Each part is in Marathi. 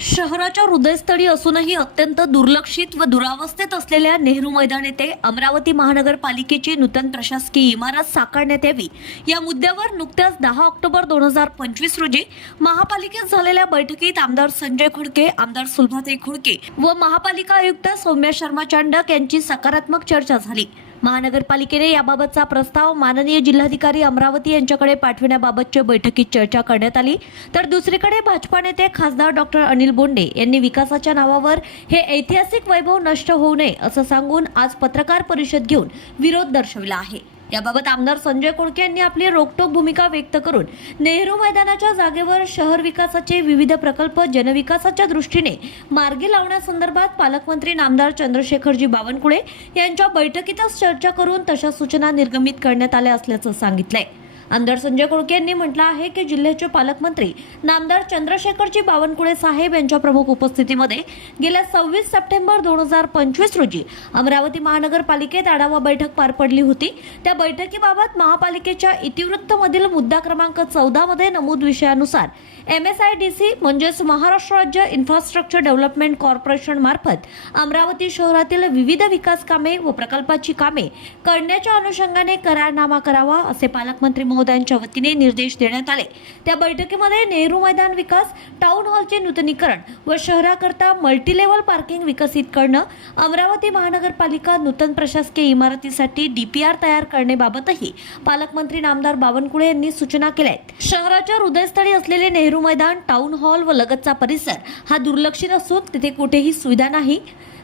शहराच्या हृदयस्थळी असूनही अत्यंत दुर्लक्षित व दुरावस्थेत असलेल्या नेहरू मैदान येथे अमरावती महानगरपालिकेची नूतन प्रशासकीय इमारत साकारण्यात यावी. या मुद्द्यावर नुकत्याच दहा ऑक्टोबर दोन हजार पंचवीस रोजी महापालिकेत झालेल्या बैठकीत आमदार संजय खुडके आमदार सुलभाताई खुडके व महापालिका आयुक्त सौम्या शर्मा चांडक यांची सकारात्मक चर्चा झाली. महानगरपालिकेने याबाबतचा प्रस्ताव माननीय जिल्हाधिकारी अमरावती यांच्याकडे पाठविण्याबाबतच्या बैठकीत चर्चा करण्यात आली. तर दुसरीकडे भाजपा नेते खासदार डॉक्टर अनिल बोंडे यांनी विकासाच्या नावावर हे ऐतिहासिक वैभव नष्ट होऊ नये असं सांगून आज पत्रकार परिषद घेऊन विरोध दर्शविला आहे. याबाबत आमदार संजय कोळके यांनी आपली रोकटोक भूमिका व्यक्त करून नेहरू मैदानाच्या जागेवर शहर विकासाचे विविध प्रकल्प जनविकासाच्या दृष्टीने मार्गी लावण्यासंदर्भात पालकमंत्री नामदार चंद्रशेखरजी बावनकुळे यांच्या बैठकीतच चर्चा करून तशा सूचना निर्गमित करण्यात आल्या असल्याचं सांगितलंय. आमदार संजय कोळके यांनी म्हटलं आहे की जिल्ह्याचे पालकमंत्री नामदार चंद्रशेखरजी बावनकुळे साहेब यांच्या प्रमुख उपस्थितीमध्ये गेल्या सव्वीस सप्टेंबर दोन हजार पंचवीस रोजी अमरावती महानगरपालिकेत आढावा बैठक पार पडली होती. त्या बैठकीबाबत महापालिकेच्या इतिवृत्तमधील मुद्दा क्रमांक चौदामध्ये नमूद विषयानुसार M S I D C म्हणजेच महाराष्ट्र राज्य इन्फ्रास्ट्रक्चर डेव्हलपमेंट कॉर्पोरेशन मार्फत अमरावती शहरातील विविध विकास कामे व प्रकल्पाची कामे करण्याच्या अनुषंगाने करारनामा करावा असे पालकमंत्री महोदयांच्या वतीने निर्देश देण्यात आले. त्या बैठकीमध्ये नेहरू मैदान विकास टाउन हॉलचे नूतनीकरण व शहराकरता मल्टीलेवल पार्किंग विकसित करणं अमरावती महानगरपालिका नूतन प्रशासकीय इमारतीसाठी डीपीआर तयार करण्याबाबतही पालकमंत्री नामदार बावनकुळे यांनी सूचना केल्या आहेत. शहराच्या हृदयस्थळी असलेले नेहरू मैदान टाउन हॉल व लगतचा परिसर हा दुर्लक्षित असून तिथे कुठेही सुविधा नाही.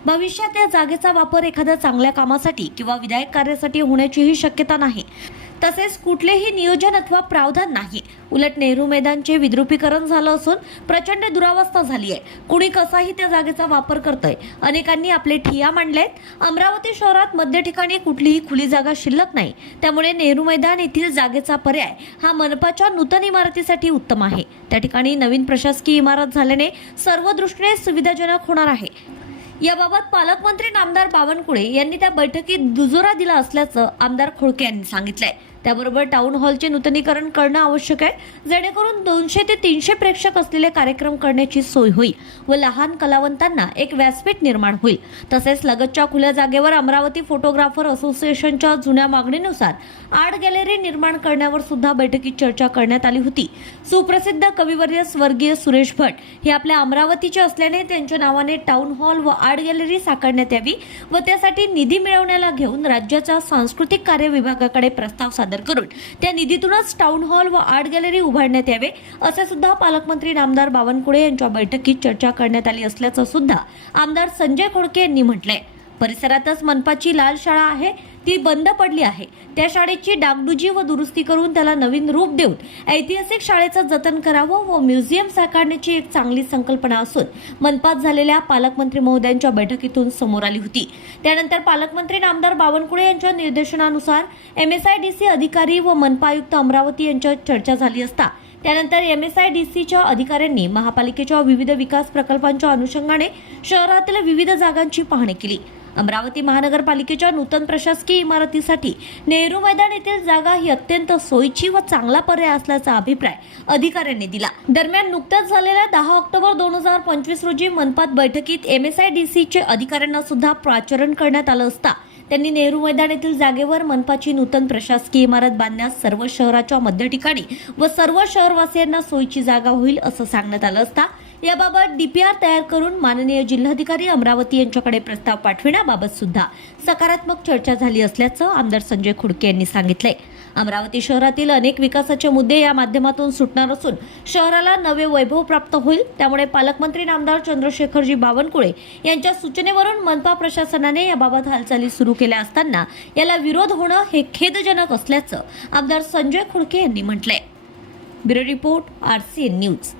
भविष्यात या जागेचा वापर एखाद्या चांगल्या कामासाठी किंवा विधायक कार्यासाठी होण्याचीही शक्यता नाही. तसेच कुठलेही नियोजन अथवा प्रावधान नाही. उलट नेहरू मैदानचे विद्रुपीकरण झालं असून प्रचंड दुरावस्था झाली आहे. कुणी कसाही त्या जागेचा वापर करतंय. अनेकांनी आपले ठिया मांडलेत. अमरावती शहरात मध्य ठिकाणी कुठलीही खुली जागा शिल्लक नाही. त्यामुळे नेहरू मैदान येथील जागेचा पर्याय हा मनपाच्या नूतन इमारतीसाठी उत्तम आहे. त्या ठिकाणी नवीन प्रशासकीय इमारत झाल्याने सर्व दृष्टीने सुविधाजनक होणार आहे. याबाबत पालकमंत्री नामदार बावनकुळे यांनी त्या बैठकीत दुजोरा दिला असल्याचं आमदार खोडके यांनी सांगितलंय. त्याबरोबर टाउन हॉलचे नूतनीकरण करणं आवश्यक आहे. जेणेकरून दोनशे ते तीनशे प्रेक्षक असलेले कार्यक्रम करण्याची सोय होईल व लहान कलावंतांना एक व्यासपीठ निर्माण होईल. तसेच लगतच्या खुल्या जागेवर अमरावती फोटोग्राफर असोसिएशनच्या जुन्या मागणीनुसार आर्ट गॅलरी निर्माण करण्यावर सुद्धा बैठकीत चर्चा करण्यात आली होती. सुप्रसिद्ध कविवर्य स्वर्गीय सुरेश भट हे आपल्या अमरावतीचे असल्याने त्यांच्या नावाने टाउन हॉल व आर्ट गॅलरी साकारण्यात यावी व त्यासाठी निधी मिळवण्याला घेऊन राज्याच्या सांस्कृतिक कार्य विभागाकडे प्रस्ताव सादर करून त्या निधीतूनच टाउन हॉल व आर्ट गॅलरी उभारण्यात यावे असे सुद्धा पालकमंत्री नामदार बावनकुळे यांच्या बैठकीत चर्चा करण्यात आली असल्याचं सुद्धा आमदार संजय खोडके यांनी म्हटलंय. परिसरातच मनपाची लाल शाळा आहे ती बंद पडली आहे. त्या शाळेची डागडुजी व दुरुस्ती करून त्याला नवीन रूप देऊन ऐतिहासिक शाळेचं जतन करावं व म्युझियम साकारण्याची एक चांगली संकल्पना असून मनपात झालेल्या पालकमंत्री महोदयांच्या बैठकीतून समोर आली होती. त्यानंतर पालकमंत्री नामदार बावनकुळे यांच्या निर्देशनानुसार M S I D C अधिकारी व मनपा आयुक्त अमरावती यांच्यात चर्चा झाली असता त्यानंतर एम एस आय डी सीच्या अधिकाऱ्यांनी महापालिकेच्या विविध विकास प्रकल्पांच्या अनुषंगाने शहरातील विविध जागांची पाहणी केली. अमरावती महानगरपालिकेच्या नूतन प्रशासकीय इमारतीसाठी नेहरू मैदान येथील जागा ही अत्यंत सोयीची व चांगला पर्याय असल्याचा अभिप्राय अधिकाऱ्यांनी दिला. दरम्यान नुकत्याच झालेल्या दहा ऑक्टोबर दोन हजार पंचवीस रोजी मनपात बैठकीत एम एस आय डी सीचे अधिकाऱ्यांना सुद्धा प्राचरण करण्यात आलं असता त्यांनी नेहरू मैदान येथील जागेवर मनपाची नूतन प्रशासकीय इमारत बांधण्यास सर्व शहराच्या मध्य ठिकाणी व सर्व शहरवासियांना सोयीची जागा होईल असं सांगण्यात आलं असता याबाबत डीपीआर तयार करून माननीय जिल्हाधिकारी अमरावती यांच्याकडे प्रस्ताव पाठविण्याबाबत सुद्धा सकारात्मक चर्चा झाली असल्याचं आमदार संजय खुडके यांनी सांगितलंय. अमरावती शहरातील अनेक विकासाचे मुद्दे या माध्यमातून सुटणार असून शहराला नवे वैभव प्राप्त होईल त्यामुळे पालकमंत्री नामदार चंद्रशेखरजी बावनकुळे यांच्या सूचनेवरून मनपा प्रशासनाने याबाबत हालचाली सुरू केल्या असताना याला विरोध होणं हे खेदजनक असल्याचं आमदार संजय खुडके यांनी म्हटलंय. Bureau report R C N news.